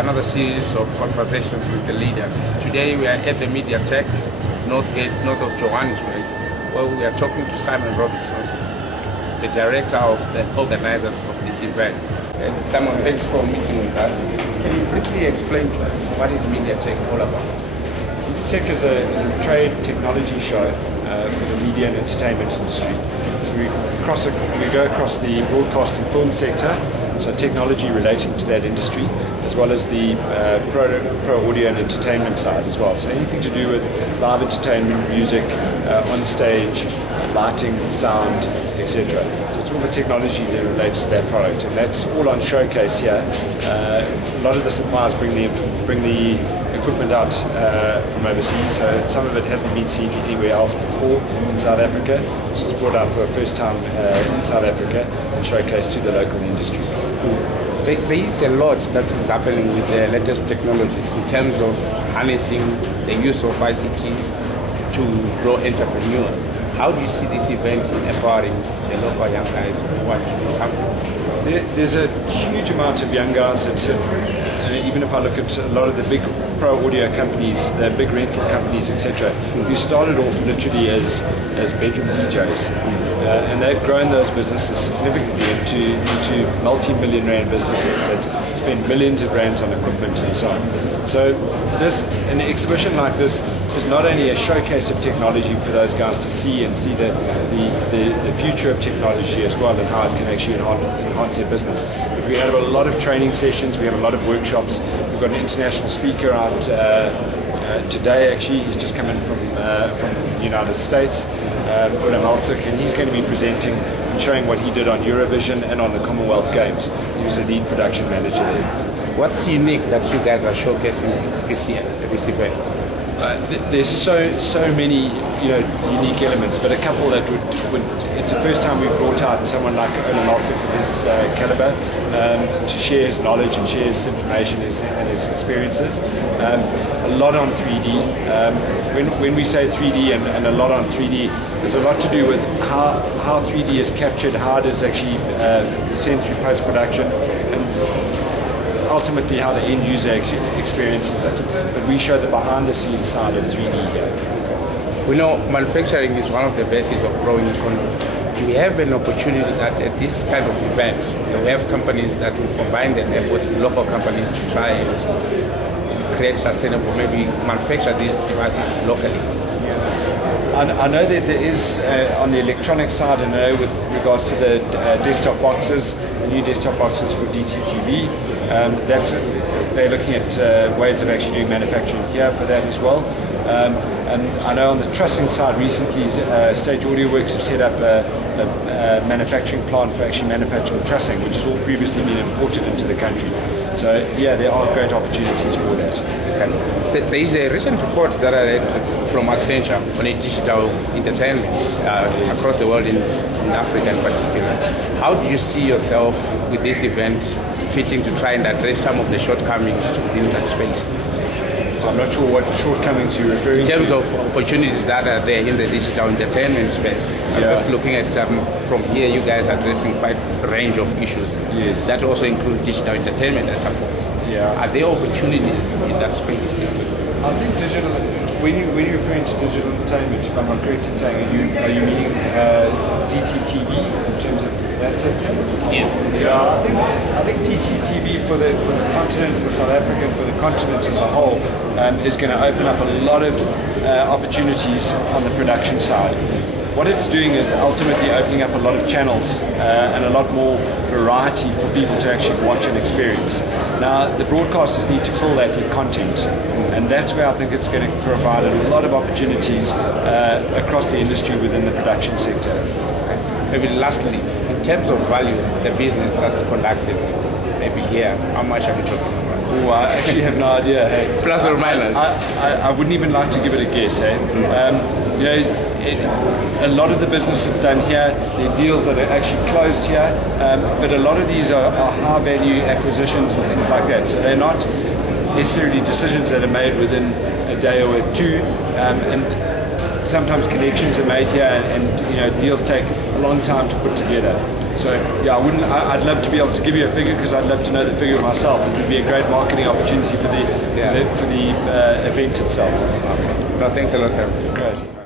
another series of conversations with the leader. Today we are at the Mediatech, Northgate, north of Johannesburg, where we are talking to Simon Robinson, the director of the organizers of this event. Simon, thanks for meeting with us. Can you briefly explain to us what is Mediatech all about? Mediatech is a trade technology show for the media and entertainment industry. So we go across the broadcast and film sector, so technology relating to that industry, as well as the pro audio and entertainment side as well. So anything to do with live entertainment, music, on stage, lighting, sound, etc. So it's all the technology that relates to that product, and that's all on showcase here. A lot of the suppliers bring the equipment out from overseas, so some of it hasn't been seen anywhere else before in South Africa. So it's brought out for the first time in South Africa and showcased to the local industry. There is a lot that is happening with the latest technologies in terms of harnessing the use of ICTs to grow entrepreneurs. How do you see this event in empowering the local young guys who want to do something? There's a huge amount of young guys that, even if I look at a lot of the big pro audio companies, the big rental companies, etc., who started off literally as bedroom DJs, and they've grown those businesses significantly into multi-million rand businesses that spend millions of rands on equipment and so on. So an exhibition like this is not only a showcase of technology for those guys to see and see the future of technology as well, and how it can actually enhance their business. But we have a lot of training sessions, we have a lot of workshops. We've got an international speaker out today. Actually, he's just come in from the United States, and he's going to be presenting and showing what he did on Eurovision and on the Commonwealth Games. He was the lead production manager there. What's unique that you guys are showcasing this year at this event? There's so many unique elements, but a couple that would it's the first time we've brought out someone like Ola Malczyk with his caliber to share his knowledge and share his information and his experiences. A lot on 3D. When we say 3D and a lot on 3D, there's a lot to do with how 3D is captured, how it is actually sent through post-production, and ultimately how the end user experiences it. But we show the behind the scenes side of 3D here. We know manufacturing is one of the bases of growing economy. Do we have an opportunity that at this kind of event, we have companies that will combine their efforts, local companies, to try and create sustainable, maybe manufacture these devices locally? I know that there is, on the electronic side, I know with regards to the desktop boxes, the new desktop boxes for DTTV, they're looking at ways of actually doing manufacturing here for that as well. And I know on the trussing side recently, Stage Audio Works have set up a manufacturing plant for actually manufacturing trussing, which has all previously been imported into the country. So yeah, there are great opportunities for that. There is a recent report that I read from Accenture on digital entertainment across the world, in Africa in particular. How do you see yourself with this event fitting to try and address some of the shortcomings within that space? I'm not sure what shortcomings you're referring to. In terms of opportunities that are there in the digital entertainment space. I'm just looking at from here, you guys are addressing quite a range of issues. Yes. That also include digital entertainment, I suppose. Yeah. Are there opportunities in that space? I think digital. When you're referring to digital entertainment, if I'm not correct in saying, are you meaning DTTV in terms of that sector? Yes. Yeah, I think DTTV for the continent, for South Africa, and for the continent as a whole, is going to open up a lot of opportunities on the production side. What it's doing is ultimately opening up a lot of channels and a lot more variety for people to actually watch and experience. Now, the broadcasters need to fill that with content, and that's where I think it's going to provide a lot of opportunities across the industry within the production sector. Maybe lastly, in terms of value, the business that's conducted, maybe here, how much are we talking about? Oh, I actually have no idea. Hey. Plus or minus? I wouldn't even like to give it a guess. Hey. A lot of the business that's done here, the deals that are actually closed here, but a lot of these are high value acquisitions and things like that. So they're not necessarily decisions that are made within a day or two, and sometimes connections are made here, and deals take a long time to put together. So yeah, I'd love to be able to give you a figure because I'd love to know the figure myself. It would be a great marketing opportunity for the event itself. Okay. No, thanks a lot, Sam. Great.